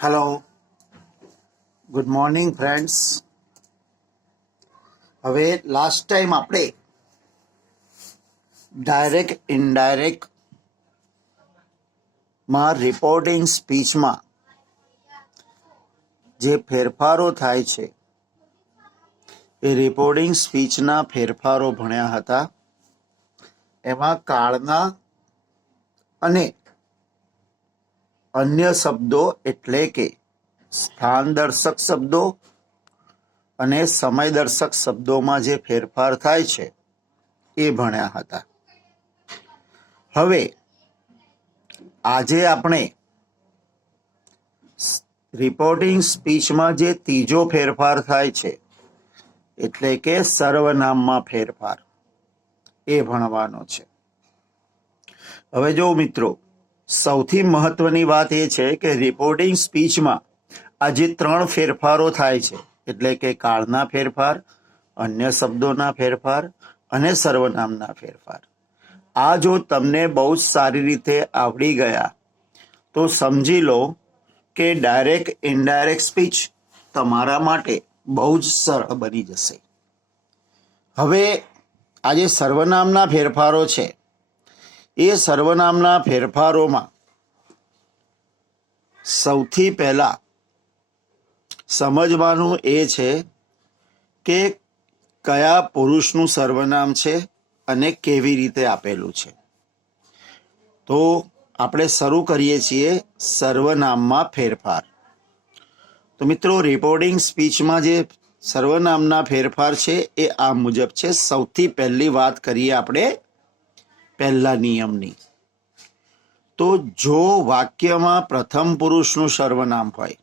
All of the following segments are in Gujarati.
Hello, good morning friends. હવે લાસ્ટ ટાઈમ આપણે ડાયરેક્ટ ઇનડાયરેક્ટ માં રિપોર્ટિંગ સ્પીચમાં જે ફેરફારો થાય છે એ રિપોર્ટિંગ સ્પીચના ફેરફારો ભણ્યા હતા. એમાં કાળના અને અન્ય શબ્દો એટલે કે સ્થાનદર્શક શબ્દો અને સમયદર્શક શબ્દોમાં જે ફેરફાર થાય છે એ ભણ્યા હતા. હવે આજે આપણે રિપોર્ટિંગ સ્પીચમાં જે ત્રીજો ફેરફાર થાય છે એટલે કે સર્વનામમાં ફેરફાર એ ભણવાનો છે. હવે જો મિત્રો, સૌથી મહત્વની વાત એ છે કે રિપોર્ટિંગ સ્પીચમાં આ જે ત્રણ ફેરફારો થાય છે એટલે કે કાળના ફેરફાર, અન્ય શબ્દોના ફેરફાર અને સર્વનામના ફેરફાર, આ જો તમને બહુ જ સારી રીતે આવડી ગયા તો સમજી લો કે ડાયરેક્ટ ઇનડાયરેક્ટ સ્પીચ તમારા માટે બહુ જ સરળ બની જશે. હવે આ જે સર્વનામના ફેરફારો છે એ સર્વનામના ફેરફારોમાં સૌથી પહેલા સમજવાનું એ છે કે કયા પુરુષનું સર્વનામ છે અને કેવી રીતે આપેલું છે. તો આપણે શરૂ કરીએ છીએ સર્વનામમાં ફેરફાર. તો મિત્રો, રિપોર્ટિંગ સ્પીચમાં જે સર્વનામના ફેરફાર છે એ આ મુજબ છે. સૌથી પહેલી વાત કરીએ આપણે પહેલા નિયમની. તો જો વાક્યમાં પ્રથમ પુરુષનું સર્વનામ હોય,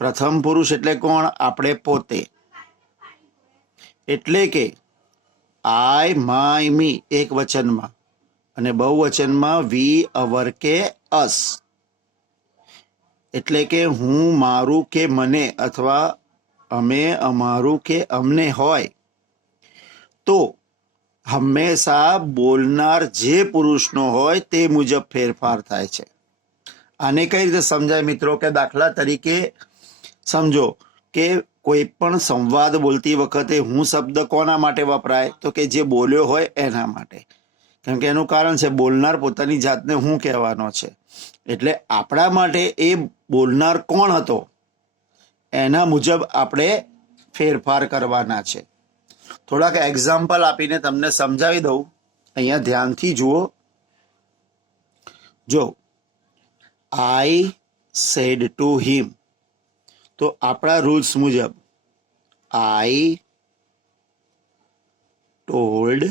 પ્રથમ પુરુષ એટલે કોણ? આપણે પોતે. એટલે કે આઈ, માય, મી એક વચનમાં અને બહુવચનમાં વી, અવર કે અસ. એટલે કે હું, મારું કે મને અથવા અમે, અમારું કે અમને હોય તો હંમેશા બોલનાર જે પુરુષનો હોય તે મુજબ ફેરફાર થાય છે. આને કઈ રીતે સમજાય મિત્રો? કે દાખલા તરીકે સમજો કે કોઈ પણ સંવાદ બોલતી વખતે હું શબ્દ કોના માટે વપરાય? તો કે જે બોલ્યો હોય એના માટે. કેમ કે એનું કારણ છે બોલનાર પોતાની જાતને હું કહેવાનો છે. એટલે આપણા માટે એ બોલનાર કોણ હતો એના મુજબ આપણે ફેરફાર કરવાના છે. થોડાક એક્ઝામ્પલ આપીને તમને સમજાવી દઉં. અહીંયા ધ્યાનથી જુઓ. જો આઈ સેડ ટુ હિમ, તો આપણા રૂલ્સ મુજબ આઈ ટોલ્ડ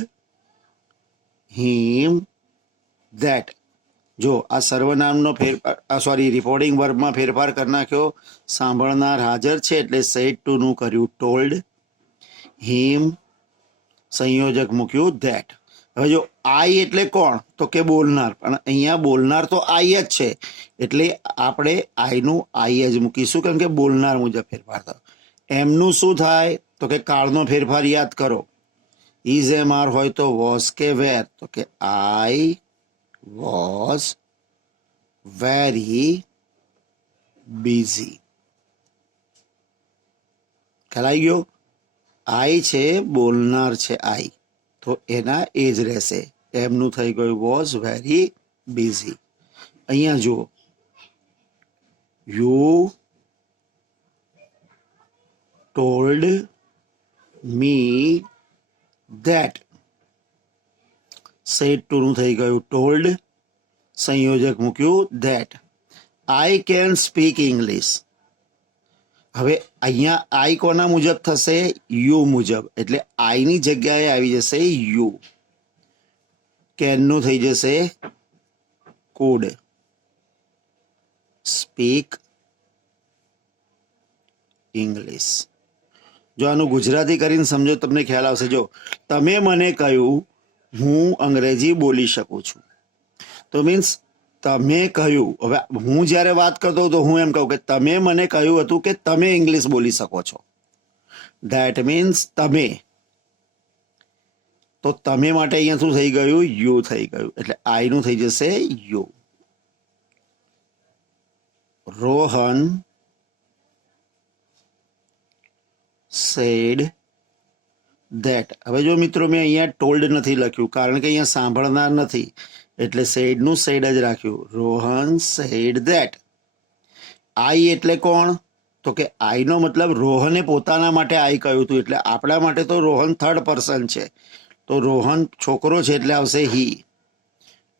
હિમ ધેટ. જો આ સર્વનામનો ફેરફાર, રિપોર્ટિંગ વર્બમાં ફેરફાર કરી નાખ્યો. સાંભળનાર હાજર છે એટલે સેડ ટુ નું કર્યું ટોલ્ડ. હિમ સંયોજક મૂક્યું ધેટ. હવે જો આઈ એટલે કોણ? તો કે બોલનાર. પણ અહીંયા બોલનાર તો આઈ જ છે એટલે આપણે આઈનું આઈ જ મૂકીશું, કેમ કે બોલનાર મુજબ ફેરફાર થયો. એમનું શું થાય? તો કે કાળનો ફેરફાર યાદ કરો. ઇઝ એમ આર હોય તો વોઝ કે વેર. તો કે આઈ વોઝ વેરી બિઝી. ખ્યાલ આવી ગયો? આઈ છે, બોલનાર છે આઈ, તો એના એ જ રહેશે. એમનું થઈ ગયું વોઝ વેરી બિઝી. અહીંયા જુઓ, you told me that. Sad to નું થઈ ગયું ટોલ્ડ, સંયોજક મૂક્યું that. I can speak English. હવે અહીંયા આઈ કોના મુજબ થશે? યુ મુજબ. એટલે આઈની જગ્યાએ આવી જશે યુ. કેનનું થઈ જશે કુડ સ્પીક ઇંગ્લિશ. જો આનું ગુજરાતી કરીને સમજો તમને ખ્યાલ આવશે. જો તમે મને કહ્યું હું અંગ્રેજી બોલી શકું છું, તો મીન્સ તમે કહ્યું. હવે હું જ્યારે વાત કરતો તો હું એમ કહું કે તમે મને કહ્યું હતું કે તમે ઇંગ્લિશ બોલી શકો છો. ધેટ મીન્સ તમે. તો તમે માટે અહીંયા શું થઈ ગયું? યુ થઈ ગયું. એટલે આઈ નું થઈ જશે યુ. Rohan said that. હવે જો મિત્રો મેં અહીંયા ટોલ્ડ નથી લખ્યું કારણ કે અહીંયા સાંભળનાર નથી, એટલે સેડનું સેડ જ રાખ્યું. Rohan said that. આઈ એટલે કોણ? તો કે આઈનો મતલબ રોહને પોતાના માટે આઈ કહ્યું હતું, એટલે આપણા માટે તો રોહન થર્ડ પર્સન છે, તો રોહન છોકરો છે એટલે આવશે હી.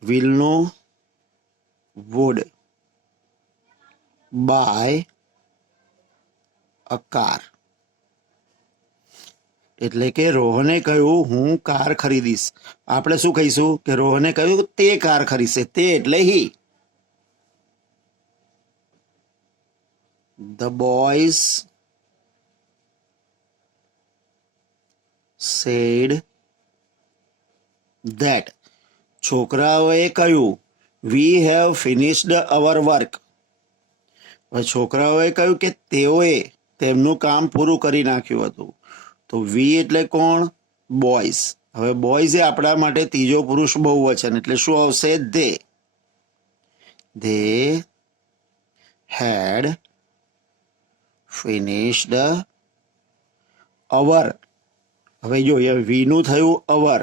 વિલનું વુડ બાય અ કાર. એટલે કે રોહને કહ્યું હું કાર ખરીદીશ. આપણે શું કહીશું કે રોહને કહ્યું તે કાર ખરીદશે. તે એટલે હી. The boys said that. છોકરાઓએ કહ્યું we have finished our work. હવે છોકરાઓએ કહ્યું કે તેઓએ તેમનું કામ પૂરું કરી નાખ્યું હતું. તો વી એટલે કોણ? બોયઝ. હવે બોયઝ એ આપણા માટે ત્રીજો પુરુષ બહુવચન, એટલે શું આવશે? they had finished our. હવે જો વીનું થયું અવર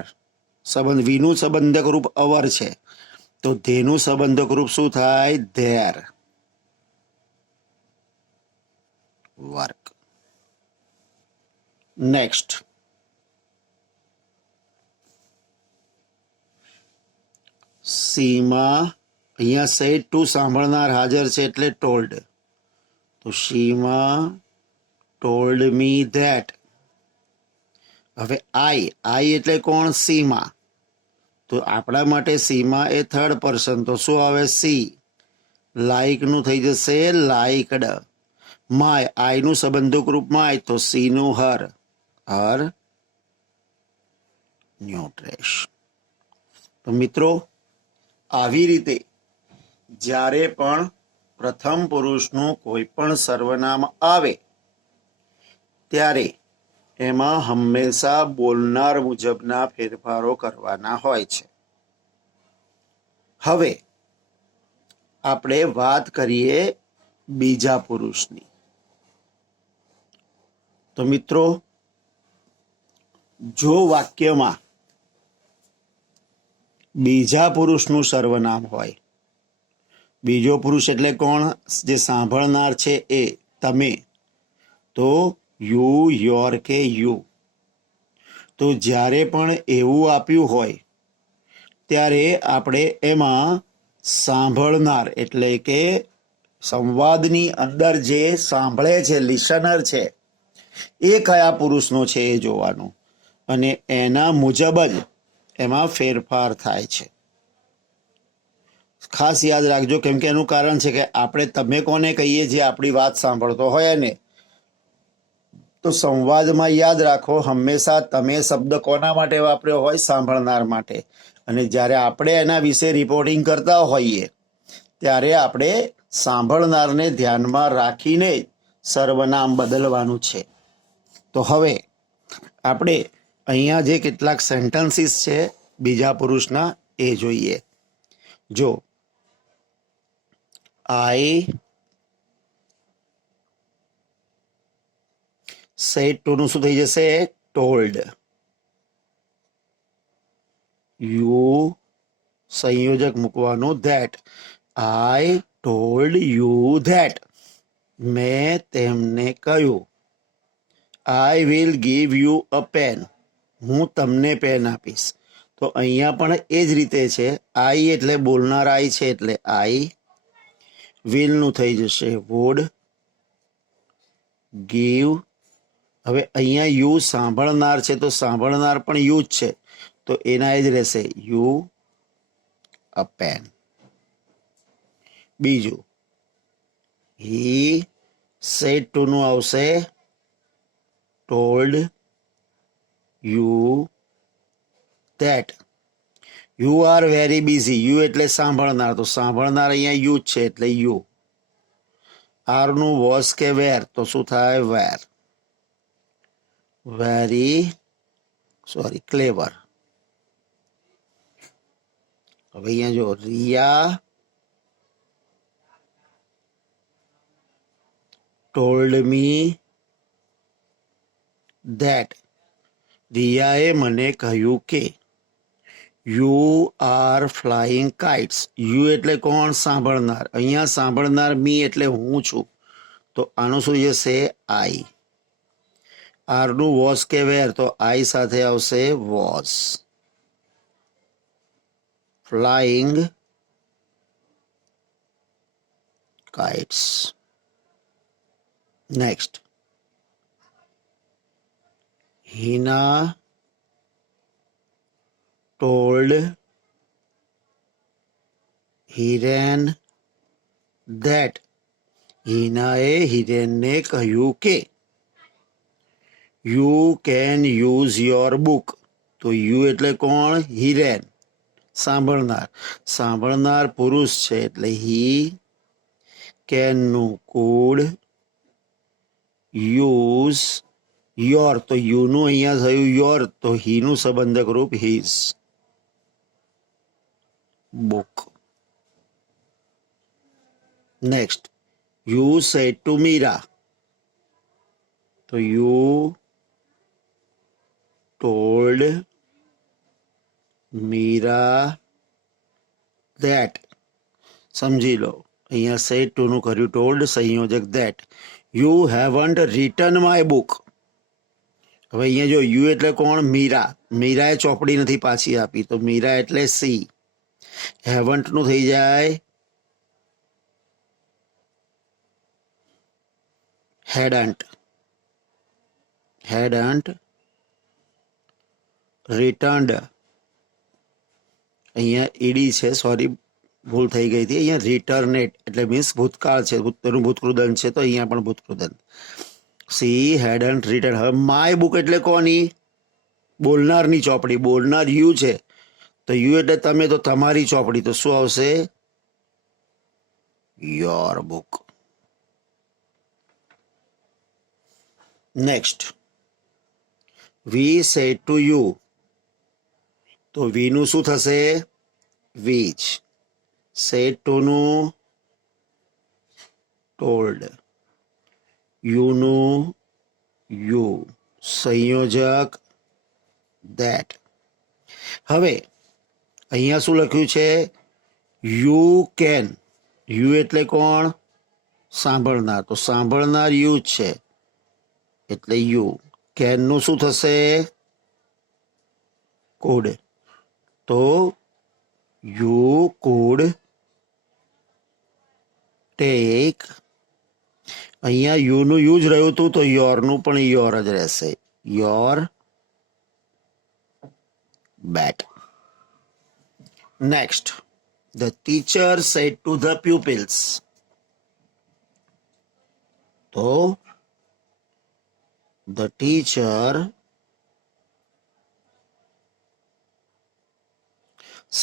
સંબંધ, વીનું સંબંધક રૂપ અવર છે, તો ધેનું સંબંધક રૂપ શું થાય? Their work. નેક્સ્ટ, સીમા. અહીંયા સેડ ટુ સાંભળનાર હાજર છે એટલે ટોલ્ડ. તો સીમા ટોલ્ડ મી ધેટ. હવે આઈ એટલે કોણ? સીમા. તો આપણા માટે સીમા એ થર્ડ પર્સન, તો શું આવે? સી. લાઈકનું થઈ જશે લાઈકડ. માય, આઈનું સંબંધક રૂપ માય, તો સીનું હર. હર ન્યુટ્રેશ. તો મિત્રો આવી રીતે જ્યારે પણ પ્રથમ પુરુષનું કોઈ પણ સર્વનામ આવે ત્યારે એમાં હંમેશા બોલનાર મુજબના ફેરફારો કરવાના હોય છે. હવે આપણે વાત કરીએ બીજા પુરુષની. તો મિત્રો જો વાક્યમાં બીજા પુરુષનું સર્વનામ હોય, બીજો પુરુષ એટલે કોણ? જે સાંભળનાર છે એ, તમે, તો યુ, યોર કે યુ. તો જ્યારે પણ એવું આપ્યું હોય ત્યારે આપણે એમાં સાંભળનાર એટલે કે સંવાદની અંદર જે સાંભળે છે, લિસનર છે, એ કયા પુરુષનો છે એ જોવાનું, અને એના મુજબ જ એમાં ફેરફાર થાય છે. ખાસ યાદ રાખજો, કેમ કે એનું કારણ છે કે આપણે તમે કોને કહીએ જે આપણી વાત સાંભળતો હોય ને, તો સંવાદમાં યાદ રાખો હંમેશા તમે શબ્દ કોના માટે વાપર્યો હોય? સાંભળનાર માટે. અને જ્યારે આપણે એના વિશે રિપોર્ટિંગ કરતા હોઈએ ત્યારે આપણે સાંભળનારને ધ્યાનમાં રાખીને સર્વનામ બદલવાનું છે. તો હવે આપણે અહીંયા જે કેટલાક સેન્ટન્સીસ છે બીજા પુરુષના એ જોઈએ. જો આઈ સેડ ટુ નું શું થઈ જશે? ટોલ્ડ. યુ સંયોજક મૂકવાનું that. I told you that. મેં તેમને કહ્યું. I will give you a pen. હું તમને પેન આપીશ. તો અહીંયા પણ એ જ રીતે છે. આઈ એટલે બોલનાર આઈ છે એટલે આઈ. વિલનું થઈ જશે વુડ. ગીવ. હવે અહીંયા યુ સાંભળનાર છે તો સાંભળનાર પણ યુ જ છે, તો એના એ જ રહેશે યુ અ પેન. બીજું હી સેડ ટુ નું આવશે told you that. You are very busy. You એટલે સાંભળનાર, તો સાંભળનાર અહીંયા યુ જ છે એટલે યુ. આર નું વોસ કે વેર, તો શું થાય? વેર. ક્લેવર. હવે અહીંયા જો રિયા told me that. રિયાએ મને કહ્યું કે. You are flying kites. You એટલે કોણ? સાંભળનાર. અહીંયા સાંભળનાર મી એટલે હું છું, તો આનું શું જશે? આઈ. આરનું વોઝ કે વેર, તો આઈ સાથે આવશે was. Flying kites. Next. Hina told Hiren that. હિનાએ હિરેનને કહ્યું કે you can use your book. તો યુ એટલે કોણ? હિરેન. સાંભળનાર. સાંભળનાર પુરુષ છે એટલે હી. કેન નું કુડ યુઝ યોર, તો યુ નું અહીંયા થયું યોર, તો હી નું સંબંધક રૂપ his book. Next. You said to Meera. તો યુ ટોલ્ડ મીરા ધેટ. સમજી લો, અહીંયા સેડ ટુ નું કર્યું ટોલ્ડ, સંયોજક that. You haven't return my book. હવે અહીંયા જો યુ એટલે કોણ? મીરા. મીરાએ ચોપડી નથી પાછી આપી, તો મીરા એટલે સી. હેવન્ટ નું થઈ જાય હેડન્ટ. હેડન્ટ રિટર્ન્ડ. અહીંયા ઈડી છે, સોરી ભૂલ થઈ ગઈ હતી. અહીંયા રિટર્નેટ એટલે મીન્સ ભૂતકાળ છે, તેનું ભૂતકૃદન છે, તો અહીંયા પણ ભૂતકૃદન. She hadn't return. હવે માય બુક એટલે કોની? બોલનારની ચોપડી. બોલનાર યુ છે, તો યુ એટલે તમે, તો તમારી ચોપડી, તો શું આવશે? Your book. Next. We said to you. તો વી નું શું થશે? વીચ. સેડ ટુ નું ટોલ્ડ. યુ નું યુ. સંયોજક ધેટ. હવે અહીંયા શું લખ્યું છે? You can. યુ એટલે કોણ? સાંભળનાર. તો સાંભળનાર યુ જ છે એટલે યુ. કેન નું શું થશે? કુડ. તો યુ કુડ ટેક. અહીંયા યુ નું યુ જ રહ્યું હતું, તો યોર નું પણ યોર જ રહેશે. Your bat. Next. The teacher said to the pupils. તો ધ ટીચર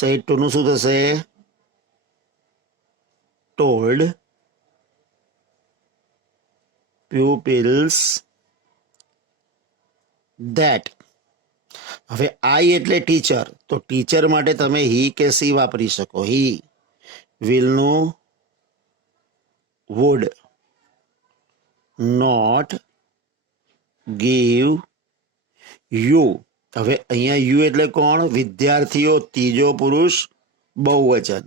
સેડ ટુ નું શું થશે? Told pupils that. હવે આઈ એટલે ટીચર, તો ટીચર માટે તમે હી કે સી વાપરી શકો. હી. વિલ નું વુડ નોટ ગીવ યુ. હવે અહીંયા યુ એટલે કોણ? વિદ્યાર્થીઓ, ત્રીજો પુરુષ બહુવચન,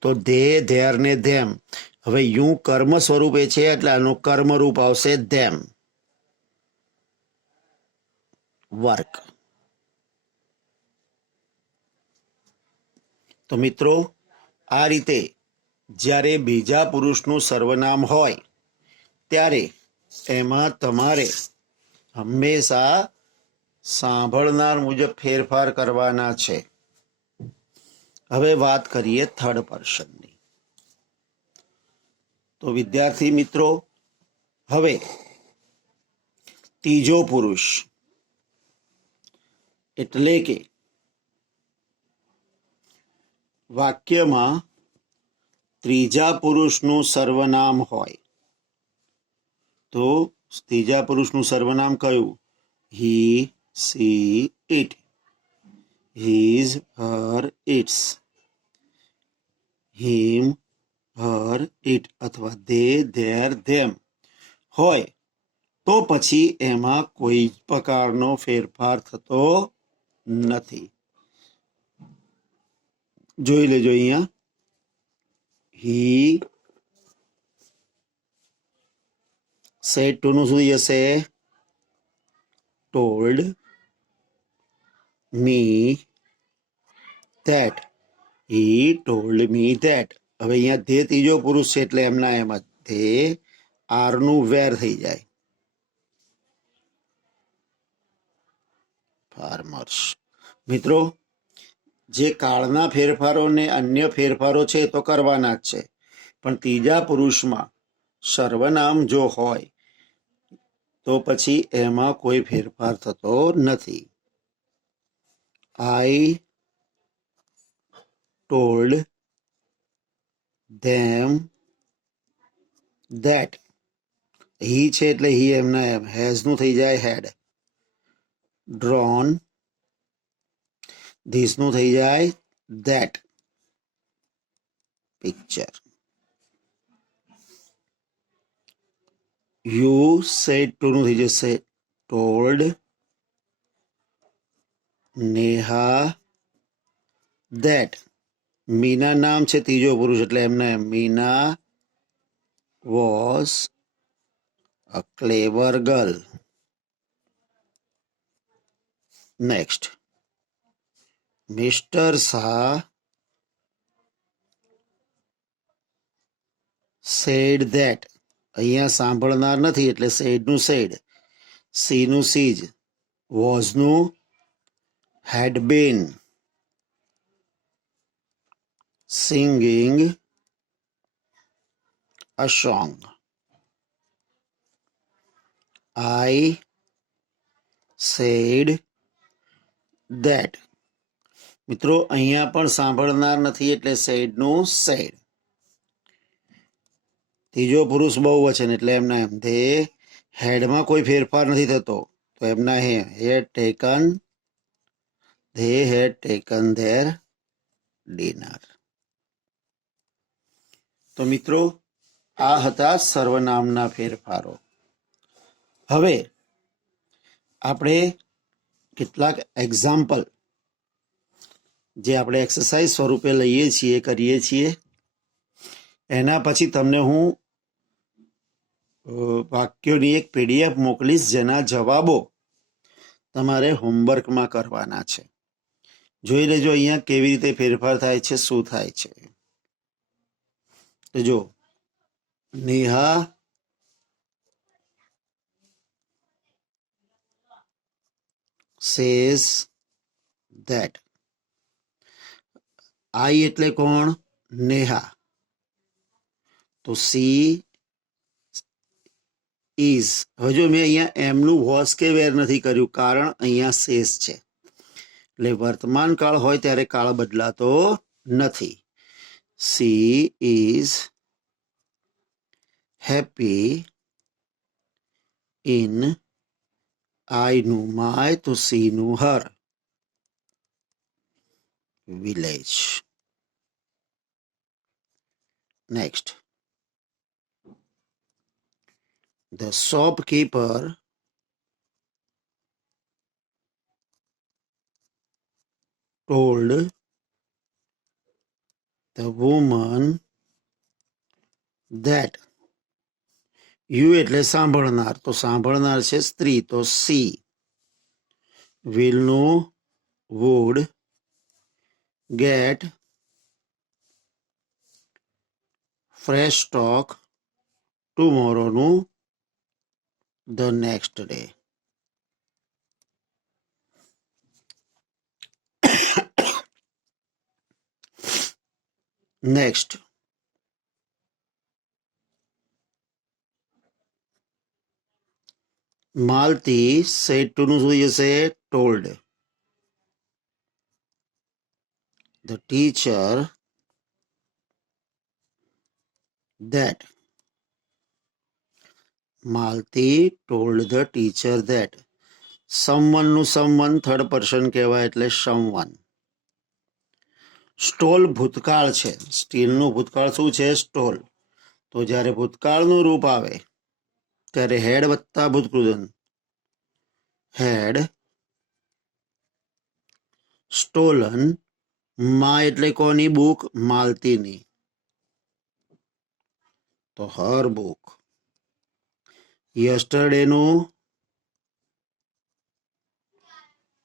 તો ધે, ધેર ને ધેમ. હવે યુ કર્મ સ્વરૂપે છે એટલે આનું કર્મરૂપ આવશે ધેમ. વર્ક. તો મિત્રો, આ રીતે જ્યારે બીજા પુરુષનું સર્વનામ હોય ત્યારે એમાં તમારે હંમેશા સાંભળનાર મુજબ ફેરફાર કરવાના છે. હવે વાત કરીએ થર્ડ પર્સનની. તો વિદ્યાર્થી મિત્રો, હવે ત્રીજો પુરુષ એટલે કે વાક્યમાં ત્રીજા પુરુષનું સર્વનામ હોય, તો ત્રીજા પુરુષનું સર્વનામ કયું? He, she, it. His, her, its. Him, her, it, અથવા ધે, ધેર, ધેમ હોય તો પછી એમાં કોઈ પ્રકારનો ફેરફાર થતો નથી. જોઈ લેજો અહીંયા, હી સેડ ટુ નું શું જશે? Told me that. He told me that. હવે અહીંયા ધે ત્રીજો પુરુષ છે એટલે એમના એમ જ ધે આર નું વેર થઈ જાય, ફાર્મર્સ. મિત્રો, જે કાળના ફેરફારો ને અન્ય ફેરફારો છે તો કરવાના જ છે, પણ ત્રીજા પુરુષમાં સર્વનામ જો હોય તો પછી એમાં કોઈ ફેરફાર થતો નથી. આઈ ટોલ્ડ ધેમ ધેટ. હી છે એટલે હી એમના એમ, હેઝ નું થઈ જાય હેડ. ડ્રોન, ધીસ નું થઈ જાય that picture. You said to નું થઈ જશે ટોલ્ડ નેહા ધેટ. મીના નામ છે ત્રીજો પુરુષ એટલે એમને Meena was a clever girl. Next, mister Shah said that. અહીંયા સાંભળનાર નથી એટલે સેડ નું સેડ, સી નું સીજ, વોઝ નું had been singing a song. I said that. મિત્રો, અહીંયા પણ સાંભળનાર નથી એટલે સેડ નું સેડ. ત્રીજો પુરુષ બહુવચન એટલે એમના એમ, ધે હેડમાં કોઈ ફેરફાર નથી થતો તો એમના હેડ taken, they had taken their dinner. તો મિત્રો, આ હતા સર્વનામના ફેરફારો. હવે આપણે કેટલાક એક્ઝામ્પલ જે આપણે એક્સરસાઇઝ સ્વરૂપે લઈએ છીએ, કરીએ છીએ, એના પછી તમને હું વાક્યોની એક PDF મોકલીશ જેના જવાબો તમારે હોમવર્કમાં કરવાના છે. જોઈ લેજો અહીંયા કેવી રીતે ફેરફાર થાય છે, શું થાય છે. તો જો, નેહા says that. આઈ એટલે કોણ? નેહા. તો સી ઇઝ. હવે જો મેં અહીંયા એમનું વોઝ કે વેર નથી કર્યું, કારણ અહીંયા સેઝ છે એટલે વર્તમાન કાળ હોય ત્યારે કાળ બદલાતો નથી. She is happy in. I નું માય તો સી નું her, village. Next, the shopkeeper told the woman that. You એટલે સાંભળનાર, તો સાંભળનાર છે સ્ત્રી તો સી. વિલ નું would, get fresh stock, tomorrow નું the next day. Next, Malati said to નું શું જશે? Told. The teacher that. Malati told the teacher that. Someone નું સમવન થર્ડ પર્સન કહેવાય એટલે સમવન. સ્ટોલ ભૂતકાળ છે, સ્ટીલનું ભૂતકાળ શું છે? સ્ટોલ. તો જ્યારે ભૂતકાળનું રૂપ આવે ત્યારે હેડ વત્તા ભૂતકૃદંત, હેડ સ્ટોલન માં એટલે કોની બુક? માલતીની. તો હર બુક. યસ્ટરડે નું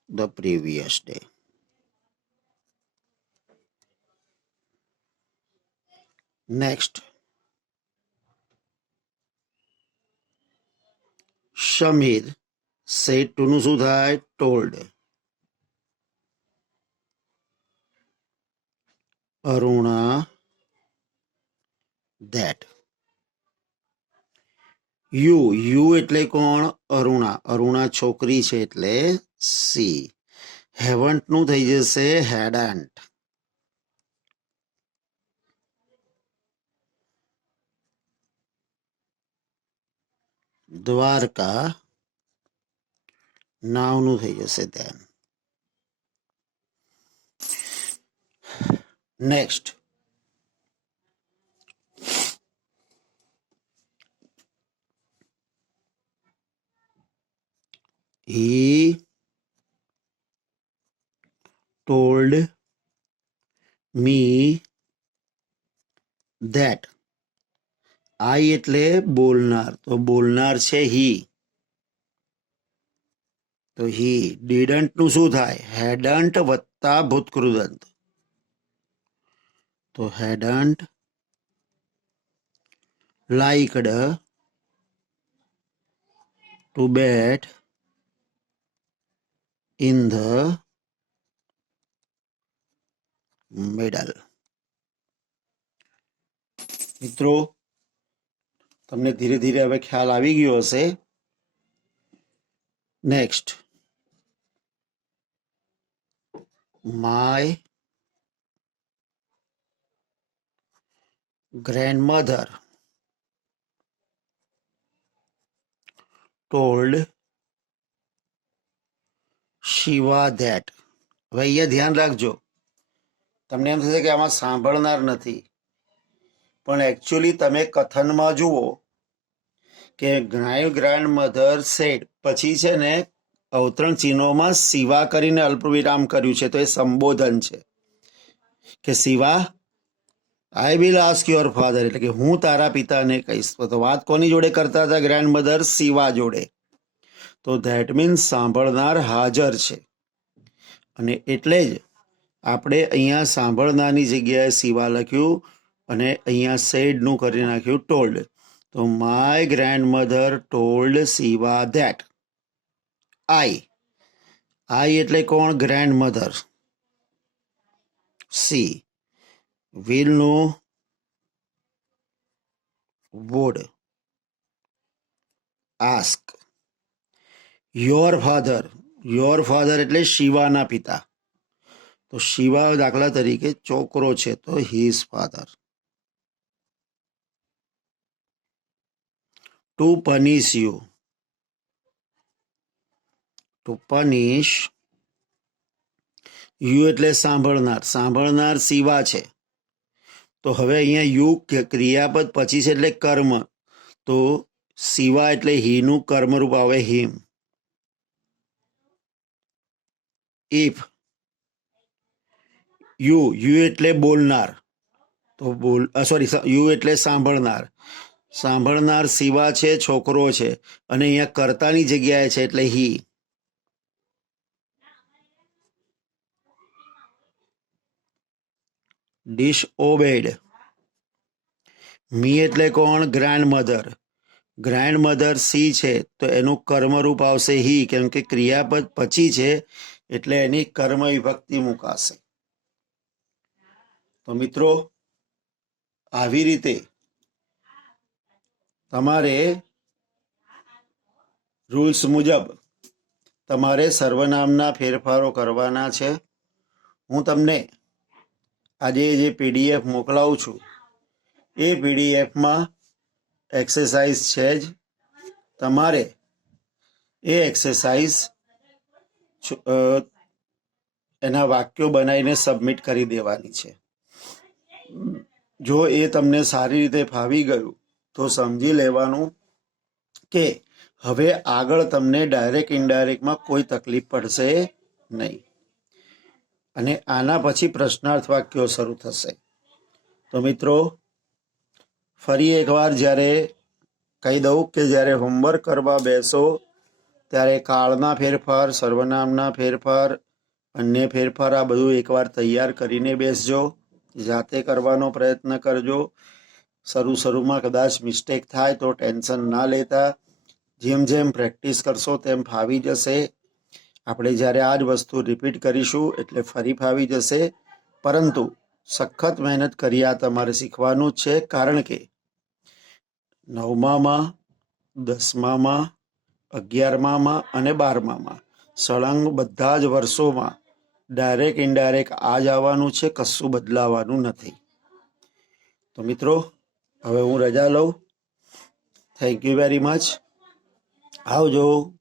the previous day. Next, Shamir said to નું શું થાય? ટોલ્ડ. અરુણા ધેટ. યુ એટલે કોણ? અરુણા. અરુણા છોકરી છે એટલે સી. હેવન્ટ નું થઈ જશે હેડન્ટ. દ્વારકા નાવ નું થઈ જશે then. Next, he told me that. I એટલે બોલનાર, તો બોલનાર છે હી. તો હી. ડીડન્ટ નું શું થાય? હેડન્ટ વત્તા ભૂતકૃદંત. તો hadn't liked to bat in the middle. મિત્રો, તમને ધીરે ધીરે હવે ખ્યાલ આવી ગયો હશે. Next, my grandmother told Shiva that. હવે અહીંયા ધ્યાન રાખજો, તમને એમ થશે કે આમાં સાંભળનાર નથી, પણ એકચ્યુઅલી તમે કથનમાં જુઓ કે માય ગ્રાન્ડ મધર સેડ પછી છે ને અવતરણ ચિહ્નોમાં શિવા કરીને અલ્પવિરામ કર્યું છે, તો એ સંબોધન છે કે Shiva I will ask your father, એટલે કે હું તારા પિતાને કહીશ. તો વાત કોની જોડે કરતા હતા? ગ્રાન્ડ મધર શિવા જોડે. તો ધેટ મીન્સ સાંભળનાર હાજર છે, અને એટલે જ આપણે અહીંયા સાંભળનારની જગ્યાએ શિવા લખ્યું અને અહીંયા સેડનું કરી નાખ્યું ટોલ્ડ. તો my grandmother told Shiva that. I એટલે કોણ? Grandmother. સી. વિલનું would. ask. Your father. Your father એટલે શિવાના પિતા. તો શિવા દાખલા તરીકે છોકરો છે તો his father. To punish you. To punish you એટલે સાંભળનાર. સાંભળનાર શિવા છે, તો હવે અહીંયા યુ ક્રિયાપદ પછી છે એટલે કર્મ, તો શિવા એટલે હીનું કર્મરૂપ આવે હિમ. ઇફ યુ એટલે બોલનાર, તો યુ એટલે સાંભળનાર. સાંભળનાર શિવા છે, છોકરો છે, અને અહીંયા કર્તાની જગ્યાએ છે એટલે હી. ડિસઓબેડ. મી એટલે કોણ? Grand mother. Grand mother she છે તો એનું કર્મરૂપ આવશે હી, કેમ કે ક્રિયાપદ પછી છે એટલે એની કર્મ વિભક્તિ મુકાશે. તો મિત્રો, આવી રીતે તમારે રૂલ્સ મુજબ તમારે સર્વનામના ફેરફારો કરવાના છે. હું તમને આજે જે પીડીએફ મોકલાવું છું એ પીડીએફમાં એક્સરસાઇઝ છે જ. તમારે એ એક્સરસાઇઝ એના વાક્યો બનાવીને સબમિટ કરી દેવાની છે. જો એ તમને સારી રીતે ફાવી ગયું તો સમજી લેવાનું કે હવે આગળ તમને ડાયરેક્ટ ઇનડાયરેક્ટમાં કોઈ તકલીફ પડશે નહીં. અને આના પછી પ્રશ્નાર્થ વાક્યો શરૂ થશે. તો મિત્રો ફરી એકવાર જ્યારે કહી દઉં કે જ્યારે હોમવર્ક કરવા બેસો ત્યારે કાળના ફેરફાર, સર્વનામના ફેરફાર, અન્ય ફેરફાર આ બધું એકવાર તૈયાર કરીને બેસજો. જાતે કરવાનો પ્રયત્ન કરજો. શરૂમાં કદાચ મિસ્ટેક થાય તો ટેન્શન ના લેતા. જેમ જેમ પ્રેક્ટિસ કરશો તેમ ફાવી જશે. આપણે જ્યારે આ જ વસ્તુ રિપીટ કરીશું એટલે ફરી ફાવી જશે. પરંતુ સખત મહેનત કરી આ તમારે શીખવાનું જ છે. કારણ કે 9મામાં, 10મામાં, 11મામાં અને 12મામાં સળંગ બધા જ વર્ષોમાં ડાયરેક્ટ ઇનડાયરેક્ટ આ જ આવવાનું છે, કશું બદલાવાનું નથી. તો મિત્રો હવે હું રજા લઉં. Thank you very much. આવજો.